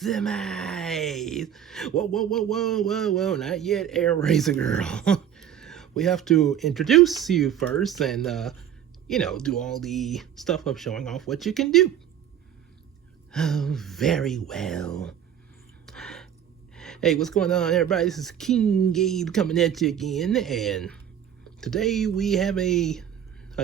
maximize. Whoa, not yet, Air Razor Girl. We have to introduce you first and, do all the stuff of showing off what you can do. Oh, very well. Hey, what's going on, everybody? This is King Gabe coming at you again, and today we have a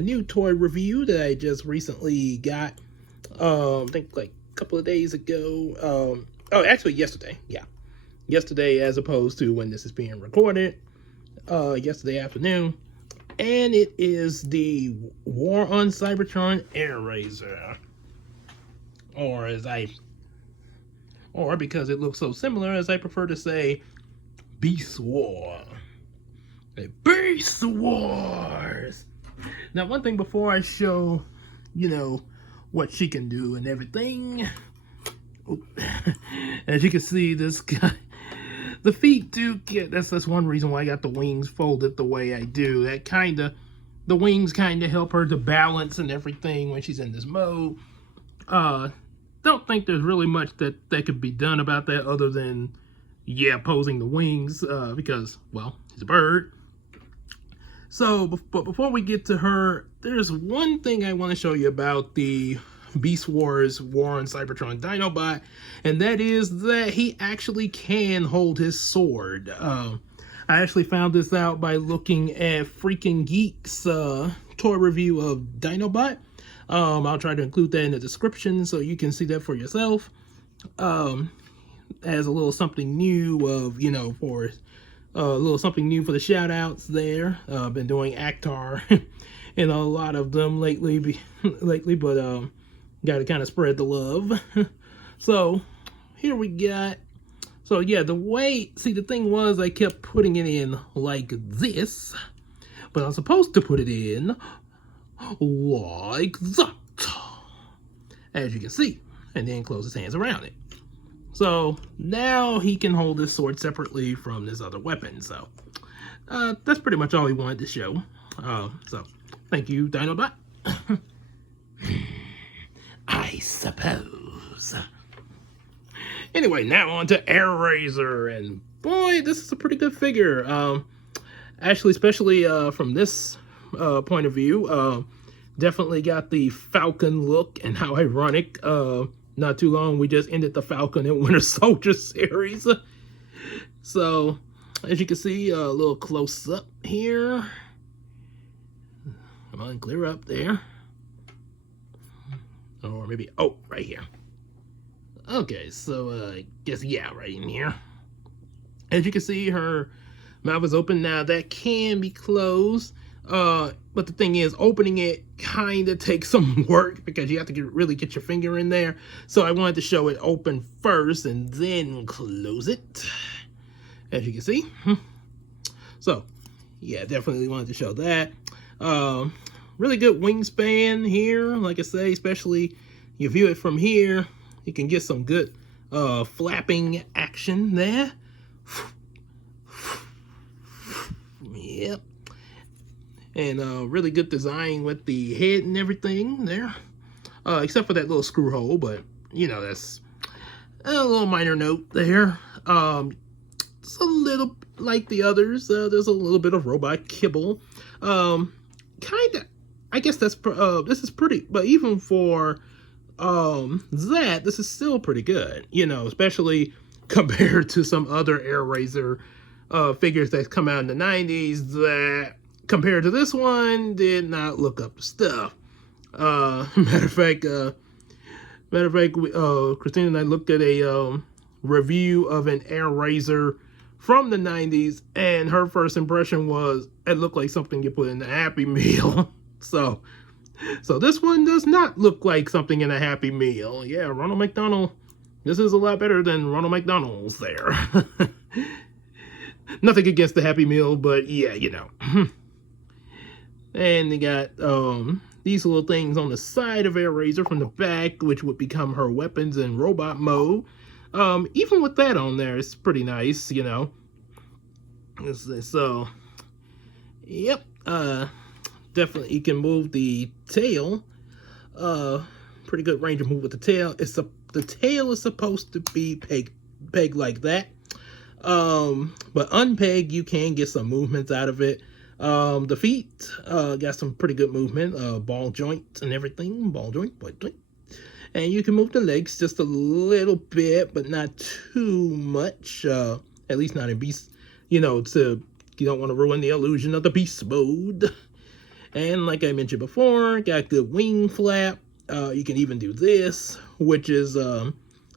new toy review that I just recently got. I think like a couple of days ago. Actually yesterday. Yeah, yesterday, as opposed to when this is being recorded. Yesterday afternoon, and it is the War on Cybertron Air Razor, or because it looks so similar, as I prefer to say, Beast War. Beast Wars. Now, one thing before I show, what she can do and everything. As you can see, this guy, the feet do get, that's one reason why I got the wings folded the way I do. The wings kind of help her to balance and everything when she's in this mode. Don't think there's really much that could be done about that other than, posing the wings, because, well, she's a bird. So, but before we get to her, there's one thing I want to show you about the Beast Wars War on Cybertron Dinobot, and that is that he actually can hold his sword. I actually found this out by looking at Freaking Geek's toy review of Dinobot. I'll try to include that in the description so you can see that for yourself. As a little something new of, for a little something new for the shout outs there. I've been doing Actar and a lot of them lately, but got to kind of spread the love. So here we got, the thing was I kept putting it in like this, but I'm supposed to put it in like that, as you can see, and then close his hands around it. So now he can hold his sword separately from this other weapon. So that's pretty much all he wanted to show. So thank you, Dinobot. I suppose. Anyway, now on to Air Razor, and boy, this is a pretty good figure. Actually, especially from this point of view, definitely got the Falcon look, and how ironic. Not too long, we just ended the Falcon and Winter Soldier series. So, as you can see, a little close up here. Come on, clear up there. Or maybe, right here. Okay, so I guess, right in here. As you can see, her mouth is open now. That can be closed. But the thing is, opening it kind of takes some work because you have to really get your finger in there. So I wanted to show it open first and then close it, as you can see. So, definitely wanted to show that. Really good wingspan here. Like I say, especially you view it from here, you can get some good flapping action there. Yep. And really good design with the head and everything there. Except for that little screw hole, but, that's a little minor note there. It's a little like the others. There's a little bit of robot kibble. Kind of, I guess this is pretty, but even for this is still pretty good, especially compared to some other Air Razor figures that come out in the 90s that, compared to this one, did not look up the stuff. Matter of fact, Christina and I looked at a review of an Air Razor from the 90s, and her first impression was it looked like something you put in a Happy Meal. So this one does not look like something in a Happy Meal. Yeah, Ronald McDonald. This is a lot better than Ronald McDonald's there. Nothing against the Happy Meal, but And they got these little things on the side of Air Razor from the back, which would become her weapons in robot mode. Even with that on there, it's pretty nice, So, yep. Definitely you can move the tail. Pretty good range of move with the tail. It's the tail is supposed to be pegged like that. But unpegged, you can get some movements out of it. The feet, got some pretty good movement, ball joints and everything, ball joint. And you can move the legs just a little bit, but not too much, at least not in beast, you don't want to ruin the illusion of the beast mode. And like I mentioned before, got good wing flap. You can even do this, which is,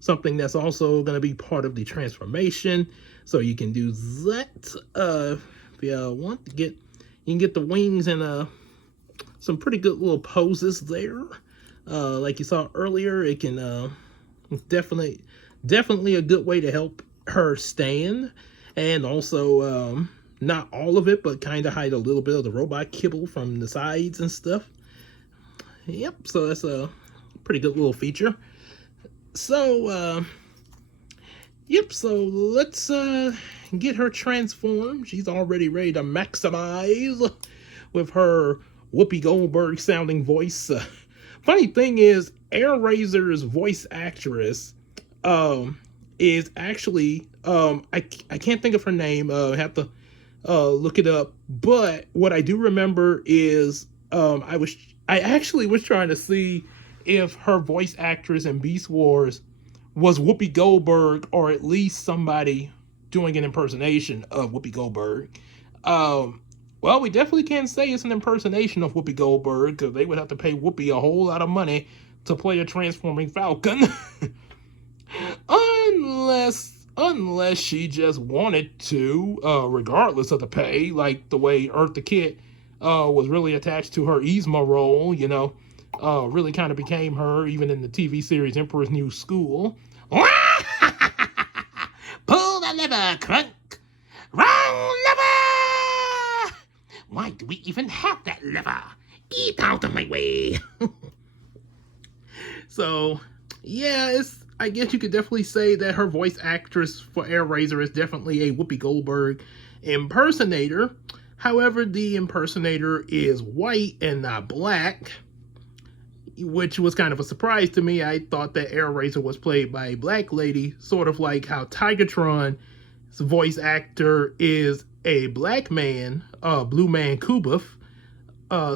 something that's also going to be part of the transformation. So you can do that. If you want to you can get the wings in some pretty good little poses there. Like you saw earlier, it can definitely a good way to help her stand, and also not all of it, but kind of hide a little bit of the robot kibble from the sides and stuff. Yep, so that's a pretty good little feature. So yep, so let's get her transformed. She's already ready to maximize with her Whoopi Goldberg sounding voice. Funny thing is, Airrazor's voice actress is actually, I can't think of her name, I have to look it up, but what I do remember is I actually was trying to see if her voice actress in Beast Wars was Whoopi Goldberg, or at least somebody doing an impersonation of Whoopi Goldberg. Well, we definitely can't say it's an impersonation of Whoopi Goldberg, because they would have to pay Whoopi a whole lot of money to play a transforming Falcon. Unless she just wanted to, regardless of the pay, like the way Eartha Kitt was really attached to her Yzma role, really kind of became her, even in the TV series Emperor's New School. Pull the lever, Crunk! Wrong lever! Why do we even have that lever? Get out of my way! So, yeah, I guess you could definitely say that her voice actress for Airrazor is definitely a Whoopi Goldberg impersonator. However, the impersonator is white and not black, which was kind of a surprise to me. I thought that Airrazor was played by a black lady, sort of like how Tigatron's voice actor is a black man, Blue Man Kubuff,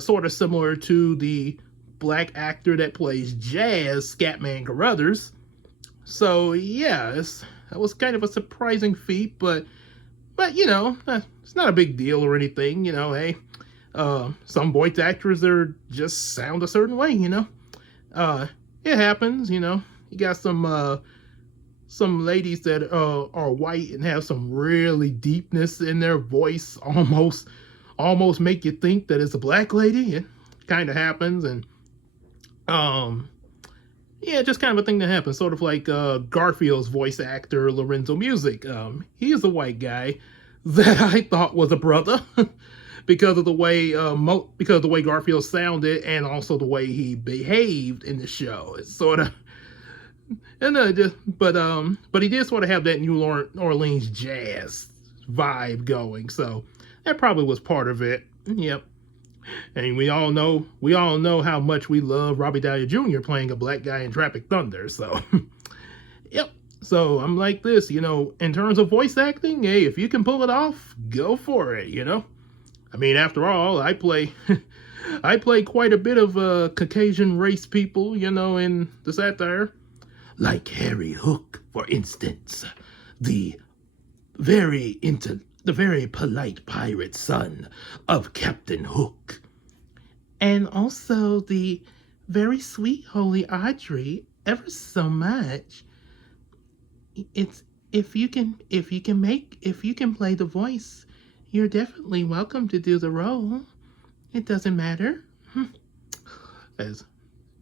sort of similar to the black actor that plays Jazz, Scatman Carruthers. So yeah, that was kind of a surprising feat, but it's not a big deal or anything. Hey, some voice actors just sound a certain way. It happens. You got some ladies that are white and have some really deepness in their voice, almost make you think that it's a black lady. It kind of happens, and yeah, just kind of a thing that happens. Sort of like Garfield's voice actor, Lorenzo Music. He is a white guy that I thought was a brother because of the way Garfield sounded, and also the way he behaved in the show. It's sort of, but he did sort of have that New Orleans jazz vibe going, so that probably was part of it. Yep. And we all know how much we love Robbie Downey Jr. playing a black guy in Tropic Thunder. So, yep. So I'm like this, in terms of voice acting, hey, if you can pull it off, go for it. I mean, after all, I play quite a bit of Caucasian race people, in the satire, like Harry Hook, for instance, the very polite pirate son of Captain Hook. And also the very sweet Holy Audrey, ever so much. If you can play the voice, you're definitely welcome to do the role. It doesn't matter.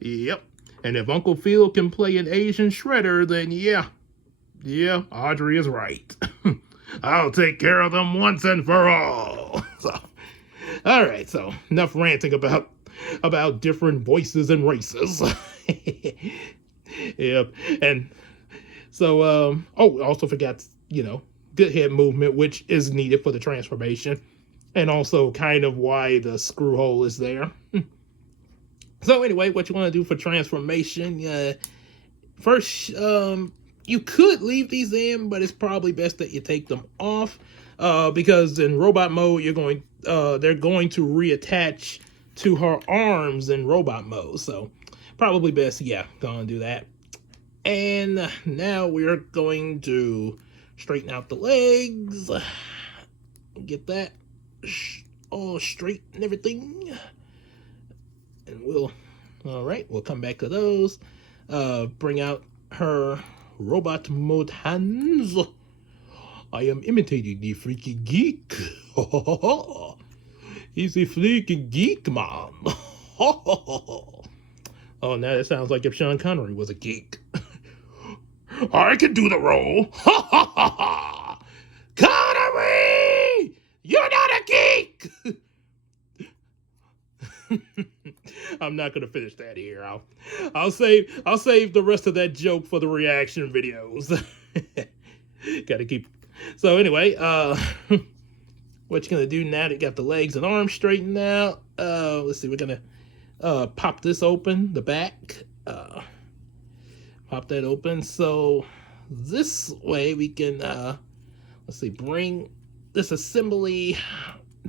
Yep. And if Uncle Phil can play an Asian Shredder, then yeah, Audrey is right. I'll take care of them once and for all. So, all right. So enough ranting about different voices and races. Yep. And so, also forgot, good head movement, which is needed for the transformation, and also kind of why the screw hole is there. So anyway, what you want to do for transformation? first, you could leave these in, but it's probably best that you take them off, because in robot mode, they're going to reattach to her arms in robot mode. So probably best, yeah, go and do that. And now we're going to straighten out the legs, get that all straight and everything. And we'll come back to those. Bring out her robot mode hands. I am imitating the freaky geek. He's a freaky geek, man. Oh, now it sounds like if Sean Connery was a geek. I can do the role. Connery! You're not a geek! I'm not gonna finish that here. I'll save the rest of that joke for the reaction videos. Gotta keep. So anyway, what you're gonna do now that you got the legs and arms straightened out? Let's see. We're gonna pop this open, the back. Pop that open. So this way we can let's see, bring this assembly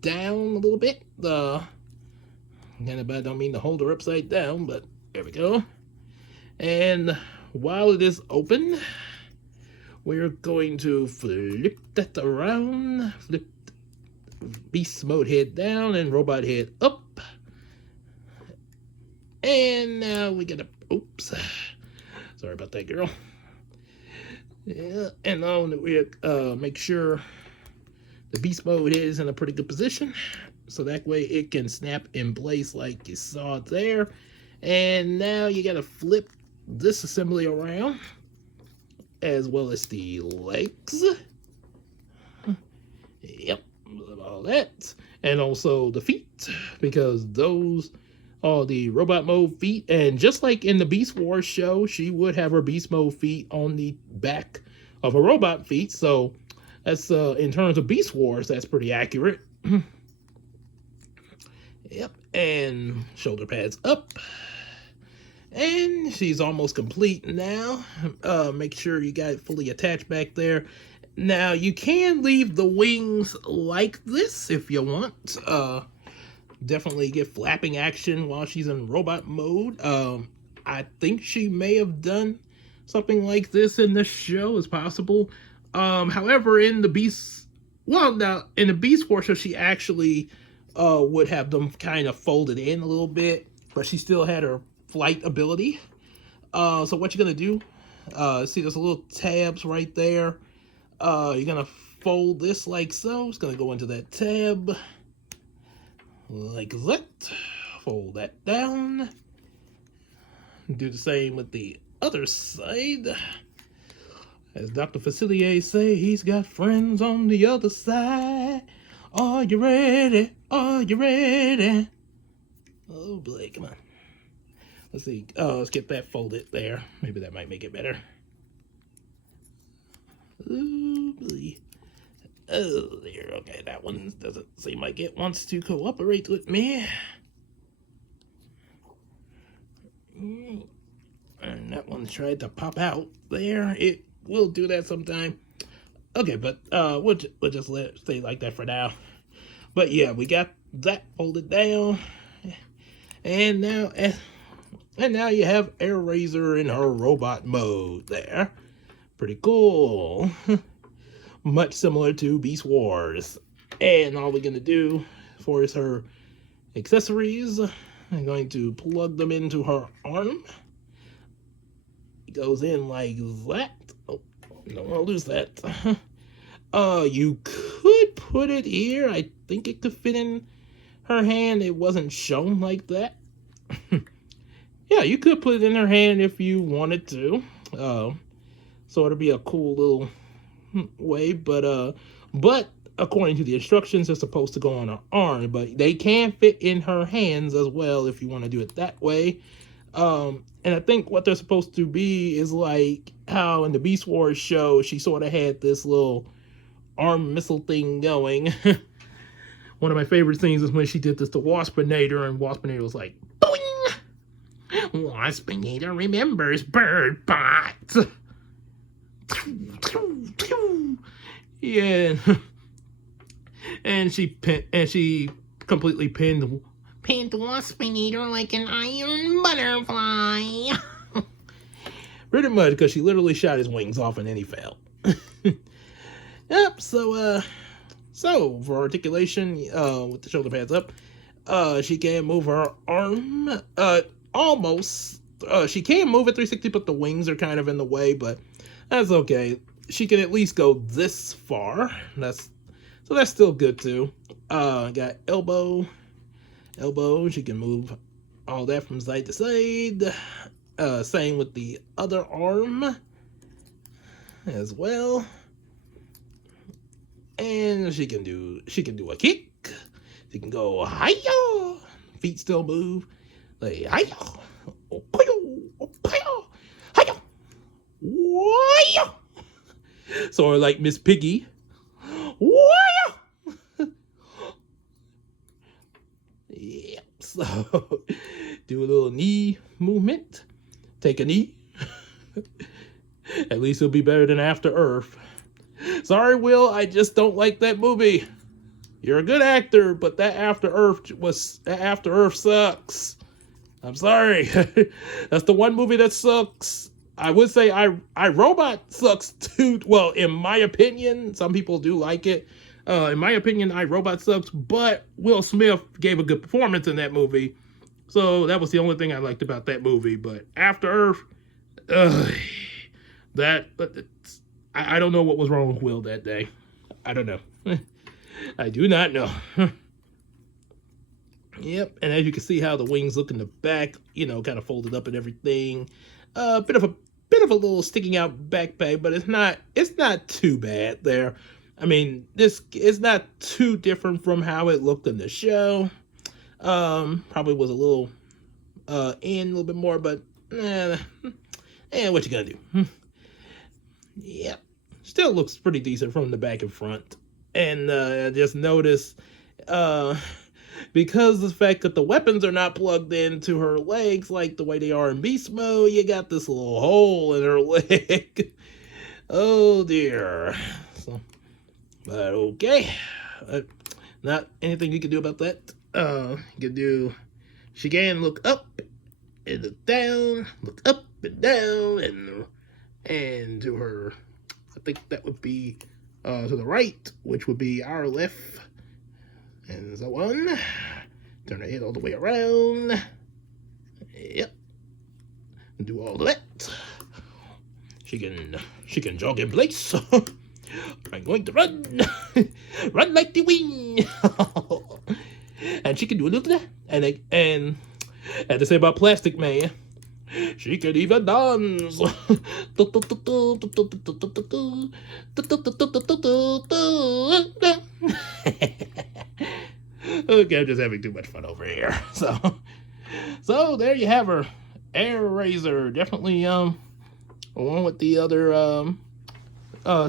down a little bit. I don't mean to hold her upside down, but there we go. And while it is open, we're going to flip that around, flip beast mode head down and robot head up. And now we gotta, oops, sorry about that, girl. Yeah, and now we make sure the beast mode is in a pretty good position, so that way it can snap in place like you saw there. And now you gotta flip this assembly around, as well as the legs. Yep, all that. And also the feet, because those are the robot mode feet. And just like in the Beast Wars show, she would have her beast mode feet on the back of her robot feet. So that's in terms of Beast Wars, that's pretty accurate. Yep, and shoulder pads up. And she's almost complete now. Make sure you got it fully attached back there. Now, you can leave the wings like this if you want. Definitely get flapping action while she's in robot mode. I think she may have done something like this in the show, as possible. However, in the Beast Wars show, she actually would have them kind of folded in a little bit, but she still had her flight ability. So what you're gonna do, see there's a little tabs right there. You're gonna fold this like so. It's gonna go into that tab like that. Fold that down. Do the same with the other side. As Dr. Facilier say, he's got friends on the other side. Are you ready? Are you ready? Oh boy, come on. Let's see. Let's get that folded there. Maybe that might make it better. Oh boy. Oh, there. Okay, that one doesn't seem like it wants to cooperate with me. And that one tried to pop out there. It will do that sometime. Okay, but we'll just let it stay like that for now. But yeah, we got that folded down. And now you have Air Razor in her robot mode there. Pretty cool. Much similar to Beast Wars. And all we're going to do for is her accessories. I'm going to plug them into her arm. It goes in like that. Oh, don't want to lose that. You could put it here. I think it could fit in her hand. It wasn't shown like that. Yeah, you could put it in her hand if you wanted to. So it'll be a cool little way, but according to the instructions, it's supposed to go on her arm, but they can fit in her hands as well if you want to do it that way. And I think what they're supposed to be is like how in the Beast Wars show, she sort of had this little arm missile thing going. One of my favorite things is when she did this to Waspinator, and Waspinator was like, boing! Waspinator remembers Bird Bot. Yeah. And she completely pinned Waspinator like an iron butterfly. Pretty much, because she literally shot his wings off and then he fell. Yep, so for articulation, with the shoulder pads up, she can move her arm, almost. She can move at 360, but the wings are kind of in the way, but that's okay. She can at least go this far. So that's still good too. Got elbow. She can move all that from side to side. Same with the other arm as well. And she can do a kick. She can go hi-ya. Feet still move. Like hi-ya. Hi-ya. Hi-ya. Sort of like Miss Piggy. Yep. So do a little knee movement. Take a knee. At least it'll be better than After Earth. Sorry, Will, I just don't like that movie. You're a good actor, but that After Earth sucks. I'm sorry. That's the one movie that sucks. I would say I Robot sucks too. Well, in my opinion, some people do like it. In my opinion, I Robot sucks, but Will Smith gave a good performance in that movie. So that was the only thing I liked about that movie. But After Earth, I don't know what was wrong with Will that day. I don't know. I do not know. Yep, and as you can see how the wings look in the back, kind of folded up and everything. Bit of a little sticking out back peg, but it's not too bad there. I mean, this is not too different from how it looked in the show. Probably was a little in a little bit more, but what you gonna do? Yep, still looks pretty decent from the back and front. And just notice, because of the fact that the weapons are not plugged into her legs like the way they are in Beast Mode, you got this little hole in her leg. Oh dear. So, but okay, not anything you can do about that. She can look up and look down, look up and down, and to her, I think that would be to the right, which would be our left, and so on. Turn her head all the way around. Yep. Do all that. She can jog in place. I'm going to run. Run like the wind. And she can do a little that. And to say about Plastic Man, she can even dance. Okay, I'm just having too much fun over here. So there you have her, Air Razor. Definitely along with the other War on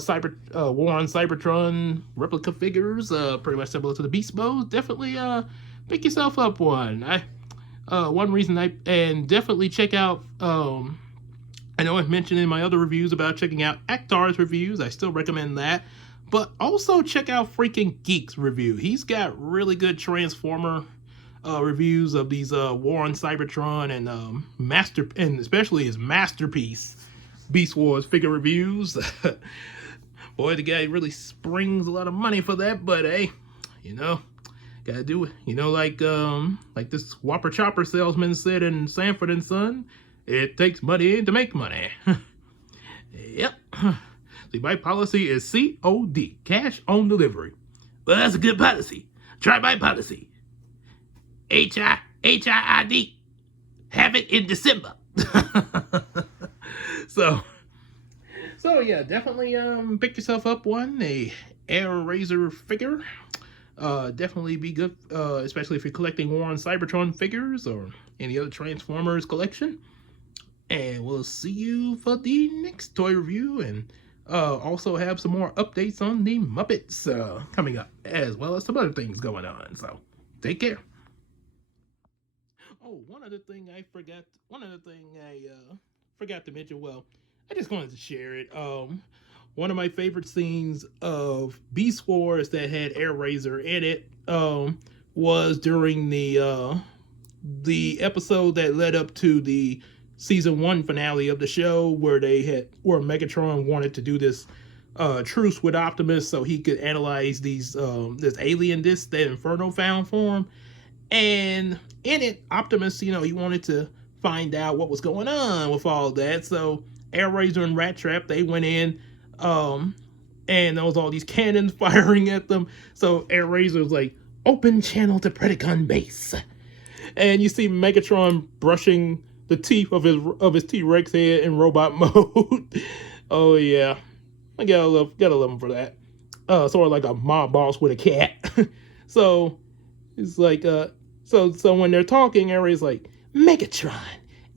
Cybertron replica figures, pretty much similar to the Beast Mode. Definitely pick yourself up one. One reason and definitely check out, I know I've mentioned in my other reviews about checking out Actar's reviews. I still recommend that. But also check out Freaking Geek's review. He's got really good Transformer reviews of these War on Cybertron and especially his masterpiece, Beast Wars figure reviews. Boy, the guy really springs a lot of money for that, but hey, gotta do it. Like this Whopper Chopper salesman said in Sanford and Son, it takes money to make money. Yep. See, my policy is COD, cash on delivery. Well, that's a good policy. Try my policy. HIID. Have it in December. So yeah, definitely pick yourself up one, a Air Razor figure. Definitely be good, especially if you're collecting War on Cybertron figures or any other Transformers collection. And we'll see you for the next toy review, and also have some more updates on the Muppets coming up, as well as some other things going on. So take care. Oh, one other thing I forgot. One other thing I forgot to mention. Well, I just wanted to share it. One of my favorite scenes of Beast Wars that had Air Razor in it was during the episode that led up to the season 1 finale of the show, where Megatron wanted to do this truce with Optimus so he could analyze these this alien disc that Inferno found for him. And in it, Optimus, he wanted to find out what was going on with all that. So Air Razor and Rat Trap, they went in, and there was all these cannons firing at them. So Air Razor was like, "Open channel to Predacon base." And you see Megatron brushing the teeth of his T-Rex head in robot mode. Oh yeah, I gotta love him for that. Sort of like a mob boss with a cat. So it's like so when they're talking, everybody's like, "Megatron,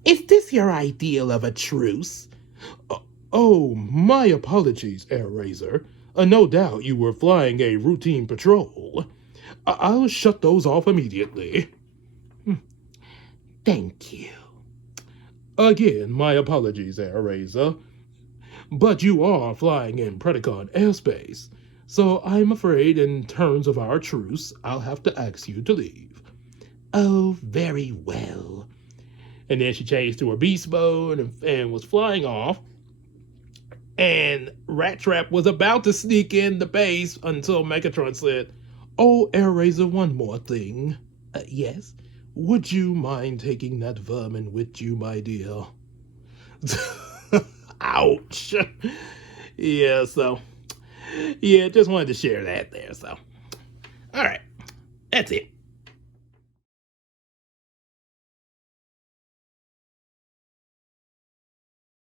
is this your ideal of a truce?" Oh, my apologies, Air Razor. No doubt you were flying a routine patrol. I'll shut those off immediately. Thank you. Again, my apologies, Air Razor. But you are flying in Predacon airspace, so I'm afraid in terms of our truce, I'll have to ask you to leave. Oh, very well. And then she changed to her beast mode and was flying off. And Rat Trap was about to sneak in the base until Megatron said, "Oh, Air Razor, one more thing." Yes? Would you mind taking that vermin with you, my dear? Ouch. Yeah, just wanted to share that there, so. All right, that's it.